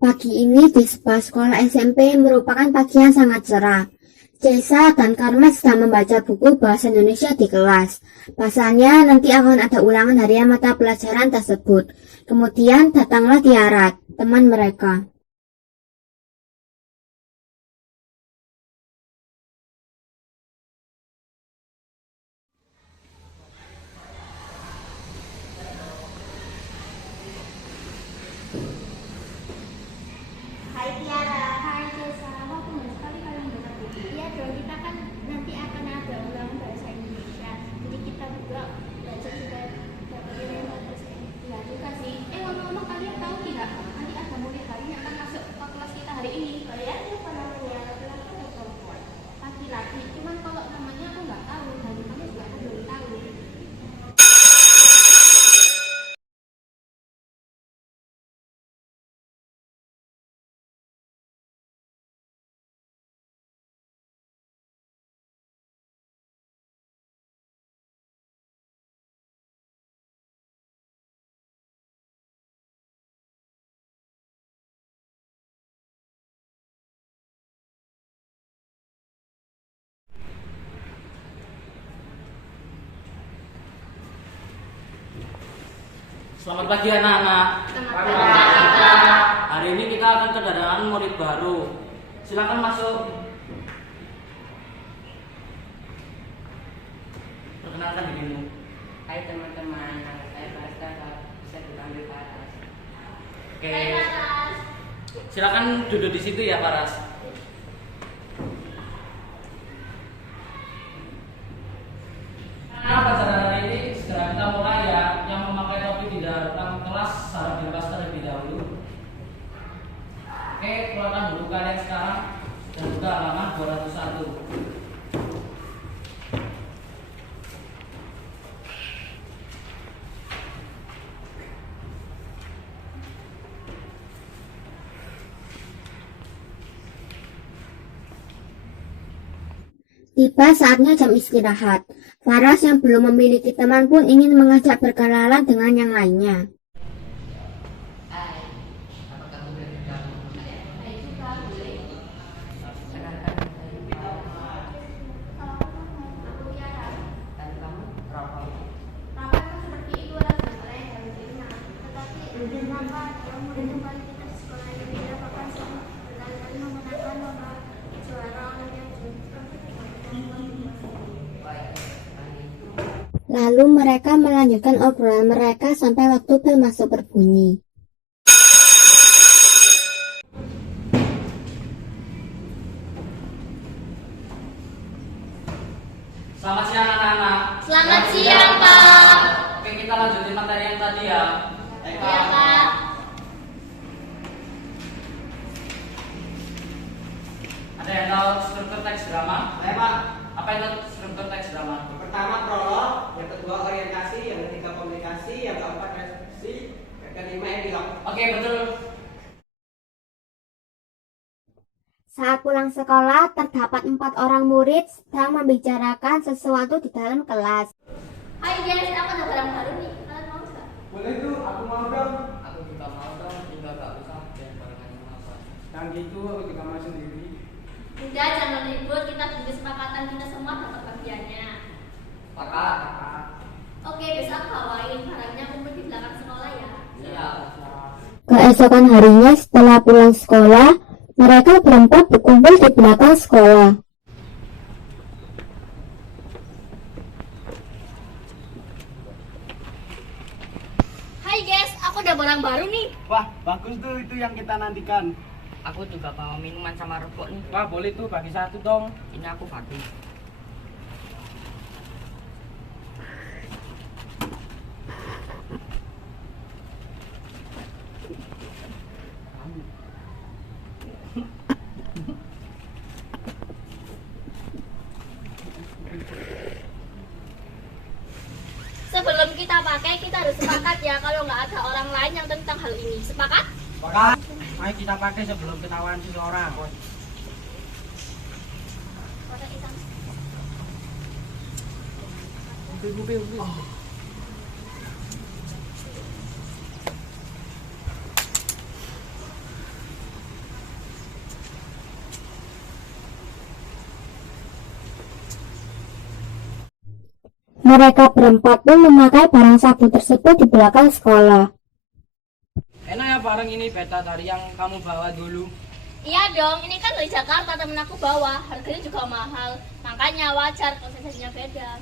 Pagi ini di sebuah sekolah SMP merupakan pagi yang sangat cerah. Cesa dan Karma sedang membaca buku bahasa Indonesia di kelas. Pasalnya nanti akan ada ulangan harian mata pelajaran tersebut. Kemudian datanglah Tiara, teman mereka. Hai Tiara. Hai Cesa, mau senang sekali kalian baca buku. Iya dong, kita kan nanti akan ada ulangan bahasa Indonesia. Jadi kita juga belajar juga dapat ilmu bahasa Indonesia. Iya juga sih. Ngomong-ngomong, kalian tahu tidak? Nanti ada murid baru yang akan masuk ke kelas kita hari ini. Kalian siapa namanya? Laki-laki atau perempuan? Laki-laki. Cuman kalau namanya aku nggak tahu. Dan kamu juga aku belum tahu. Selamat pagi anak-anak. Selamat pagi. Hari ini kita akan kedatangan murid baru. Silakan masuk. Perkenalkan dirimu. Hai teman-teman, nama saya Prastawa, bisa dipanggil Paras. Oke. Silakan duduk di situ ya, Paras. Nah, pada hari ini segera kita mulai ya. Yang memakai topi di depan kelas harus dilepas terlebih dahulu. Oke, keluarkan buku kalian sekarang dan buka halaman 201. Tiba saatnya jam istirahat. Faras yang belum memiliki teman pun ingin mengajak berkenalan dengan yang lainnya. Hai, apa kamu bergabung sama saya? Hai juga, boleh. Perkenalkan saya Paras. Aku Tiara. Dan kamu Rafa. Rapat kan seperti itu rasanya mulai dari dirinya. Tetapi kenapa kalau murid kembali kita di sekolah ini tidak akan sama berkali-kali menggunakan lomba suara olimpiade. Baik, sekali. Lalu mereka melanjutkan obrolan mereka sampai waktu bel masuk berbunyi. Selamat siang anak-anak. Selamat siang, Pak. Oke, kita lanjutin materi yang tadi ya. Iya, Pak. Ada yang tahu struktur teks drama? Saya Pak, Apa itu struktur teks drama? yang pertama prolog, yang kedua orientasi, yang ketiga komunikasi, yang keempat reaksi, yang kelima epilog. Oke, betul. Saat pulang sekolah, terdapat 4 orang murid sedang membicarakan sesuatu di dalam kelas. Hai guys, aku ada barang baru nih. Kalian mau nggak? Boleh tuh, aku mau dong. Aku juga mau dong, tinggal gak usah dan barengan sama apa. Dan gitu, aku juga mau sendiri. Udah, jangan ribut. Kita bikin kesepakatan kita semua dapat bagiannya. Pakat. Oke, besok aku bawain barangnya kumpul di belakang sekolah ya. Siap. Keesokan harinya setelah pulang sekolah, mereka berempat berkumpul di belakang sekolah. Hai guys, aku udah barang baru nih. Wah, bagus tuh itu yang kita nantikan. Aku juga mau minuman sama rokok nih. Wah, boleh tuh bagi satu dong. Ini aku bagi. Sebelum kita pakai, kita harus sepakat ya kalau nggak ada orang lain yang tentang hal ini. Sepakat? Pakat. Mari kita pakai sebelum ketahuan seseorang. Warna hitam. Mereka berempat pun memakai barang sabu tersebut di belakang sekolah. Enak ya barang ini beta dari yang kamu bawa dulu. Iya dong, ini kan dari Jakarta temen aku bawa, harganya juga mahal. Makanya wajar kalau sensasinya beda.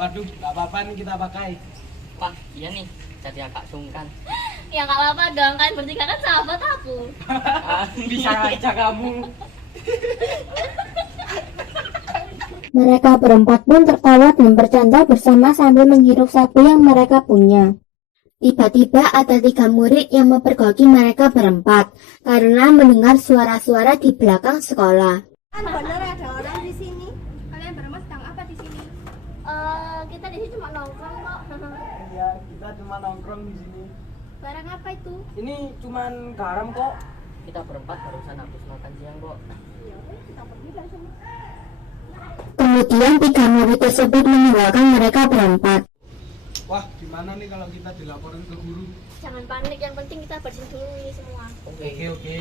Waduh, gak apa-apa nih kita pakai. Pak, iya nih, jadi agak sungkan. Ya nggak apa-apa dong, kan bertiga kan sahabat aku. Bisa aja kamu. Mereka berempat pun tertawa dan bercanda bersama sambil menghirup sabu yang mereka punya. Tiba-tiba ada 3 murid yang mempergoki mereka berempat karena mendengar suara-suara di belakang sekolah. Kan bener ada orang di sini. Kalian berempat sedang apa di sini? Kita di sini cuma nongkrong kok. Iya, kita cuma nongkrong di sini. Barang apa itu? Ini cuman garam kok. Kita berempat barusan habis makan siang kok. Ya udah, kita pergi dari sini. Kemudian 3 murid tersebut meninggalkan mereka berempat. Wah, gimana nih kalau kita dilaporin ke guru? Jangan panik, yang penting kita bersihin dulu ini semua. Oke. Oke,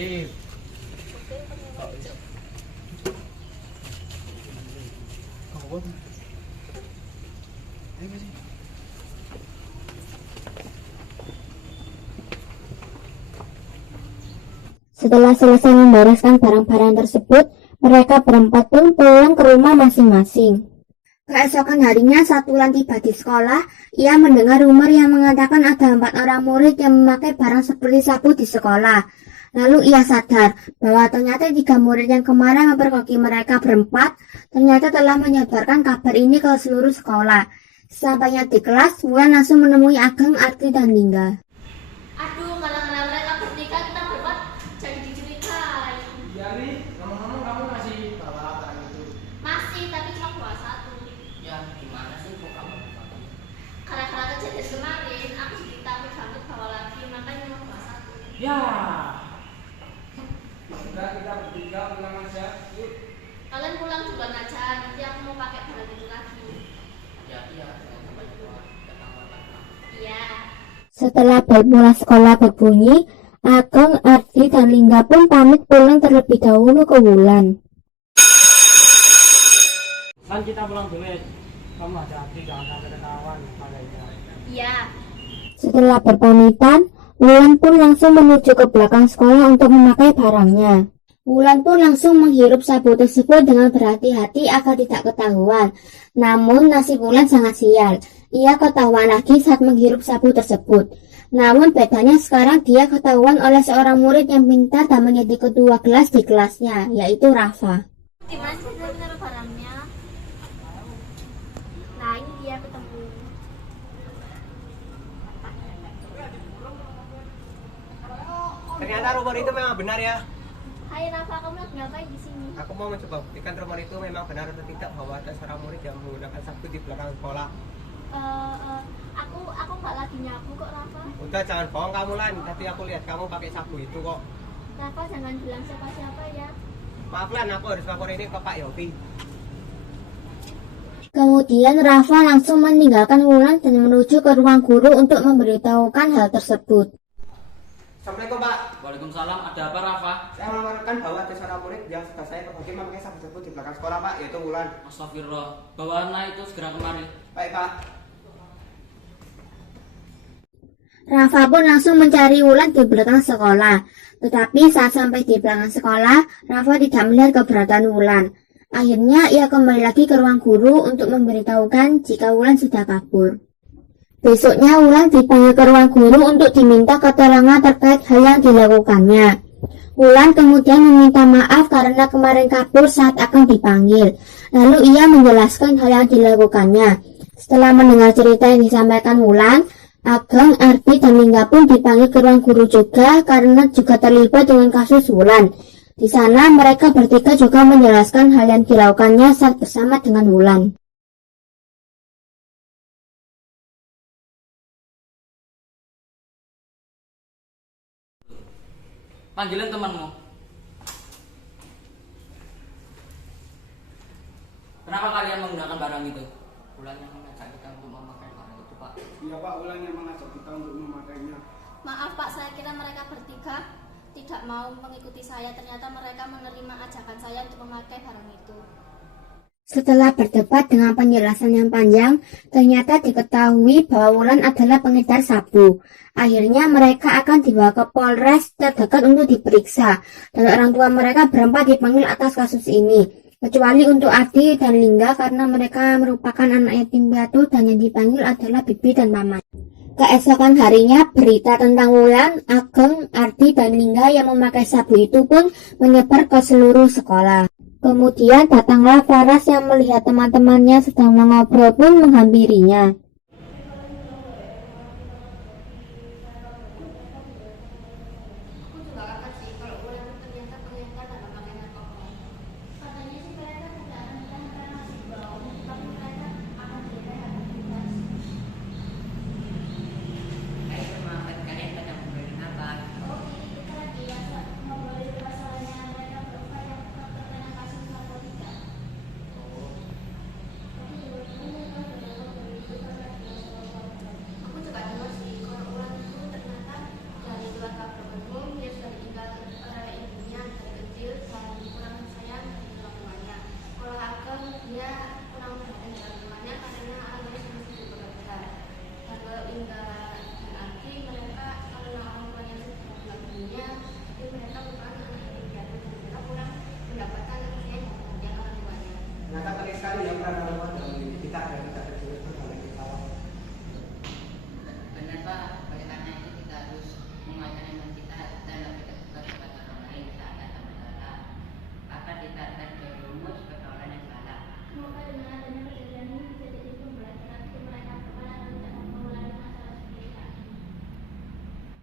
Setelah selesai membereskan barang-barang tersebut, mereka berempat pun pulang ke rumah masing-masing. Keesokan harinya saat Wulan tiba di sekolah, ia mendengar rumor yang mengatakan ada 4 orang murid yang memakai barang seperti sabu di sekolah. Lalu ia sadar bahwa ternyata 3 murid yang kemarin mempergoki mereka berempat ternyata telah menyebarkan kabar ini ke seluruh sekolah. Sampainya di kelas, Wulan langsung menemui Ageng, Arti, dan Lingga. aduh, karena mereka bertiga kita berempat jadi dicurigai. Iya nih, ngomong-ngomong kamu masih bawa barang itu. Masih, tapi cuma bawa 1. Ya, gimana sih kok kamu? Karena kejadian kemarin, aku jadi takut banget bawa lagi, makanya mau bawa 1. Ya, Udah kita bertiga pulang aja. Yuk. Kalian pulang duluan aja, nanti aku mau pakai barang itu lagi. hati-hati ya, jangan sampai keluar ketangkap-tangkap. Iya. Setelah bel pulang sekolah berbunyi, Ageng, Arti, dan Lingga pun pamit pulang terlebih dahulu ke Wulan. Kan kita pulang dulu ya. Kamu hati-hati jangan sampai ketahuan kayaknya. Iya. Setelah berpamitan, Wulan pun langsung menuju ke belakang sekolah untuk memakai barangnya. Wulan pun langsung menghirup sabu tersebut dengan berhati-hati agar tidak ketahuan. Namun nasib Wulan sangat sial. Ia ketahuan lagi saat menghirup sabu tersebut. Namun bedanya sekarang dia ketahuan oleh seorang murid yang pintar dan menjadi ketua kelas di kelasnya, yaitu Rafa. Gimana sih dia menaruh barangnya? Nah, ini dia ketemu. Ternyata rumor itu memang benar ya. Hai Rafa, kamu lagi ngapain di sini? Aku mau mencoba buktikan rumor itu memang benar atau tidak bahwa ada seorang murid yang menggunakan sabu di belakang sekolah. Aku nggak lagi nyabu kok Rafa. Udah jangan bohong kamu Lan, tadi aku lihat kamu pakai sabu itu kok. Rafa jangan bilang siapa-siapa ya. Maaf Lan, aku harus lapor ini ke Pak Yofi. Kemudian Rafa langsung meninggalkan Wulan dan menuju ke ruang guru untuk memberitahukan hal tersebut. Assalamualaikum Pak. Waalaikumsalam, ada apa Rafa? Saya melaporkan bahwa ada seorang murid yang sudah saya pergoki memakai sabu tersebut di belakang sekolah Pak, yaitu Wulan. Astagfirullah, bawaanlah itu segera kemari. Baik Pak. Rafa pun langsung mencari Wulan di belakang sekolah. Tetapi saat sampai di belakang sekolah, Rafa tidak melihat keberadaan Wulan. Akhirnya ia kembali lagi ke ruang guru untuk memberitahukan jika Wulan sudah kabur. Besoknya Wulan dipanggil ke ruang guru untuk diminta keterangan terkait hal yang dilakukannya. Wulan kemudian meminta maaf karena kemarin kabur saat akan dipanggil. Lalu ia menjelaskan hal yang dilakukannya. Setelah mendengar cerita yang disampaikan Wulan, Ageng, Arti, dan Lingga pun dipanggil ke ruang guru juga karena juga terlibat dengan kasus Wulan. Di sana mereka bertiga juga menjelaskan hal yang dilakukannya saat bersama dengan Wulan. Panggilin temanmu. Kenapa kalian menggunakan barang itu? Bulan yang mengajak kita untuk memakai barang itu, Pak. Iya Pak, Wulan yang mengajak kita untuk memakainya. Maaf Pak, saya kira mereka bertiga tidak mau mengikuti saya. Ternyata mereka menerima ajakan saya untuk memakai barang itu. Setelah berdebat dengan penjelasan yang panjang, ternyata diketahui bahwa Wulan adalah pengedar sabu. Akhirnya mereka akan dibawa ke Polres terdekat untuk diperiksa, dan orang tua mereka berempat dipanggil atas kasus ini. Kecuali untuk Adi dan Lingga karena mereka merupakan anak yatim piatu dan yang dipanggil adalah bibi dan paman. Keesokan harinya, berita tentang Wulan, Ageng, Ardi, dan Lingga yang memakai sabu itu pun menyebar ke seluruh sekolah. Kemudian datanglah Faras yang melihat teman-temannya sedang mengobrol pun menghampirinya. Aku juga kaget sih kalau Wulan ternyata pengedar dan memakai narkoba. Katanya sih mereka tidak akan ditahan karena masih bau, tapi mereka akan direhabilitas. Kayak cuma kalian pada ngobrolin apa? Oh, ini kita lagi ya ngobrolin masalahnya mereka berdua yang terkena kasus narkotika. Aku juga dengar sih kalau Wulan itu ternyata dari keluarga beruntung, dia sudah ditinggal oleh ibunya dari kecil dan kurang sayang dari orang tuanya. Kalau Ageng dia kurang perhatian dari orang tuanya karena ayahnya sudah sibuk bekerja. Dan kalau Lingga dan Ardi mereka karena orang tuanya sudah meninggal dunia, jadi mereka bukan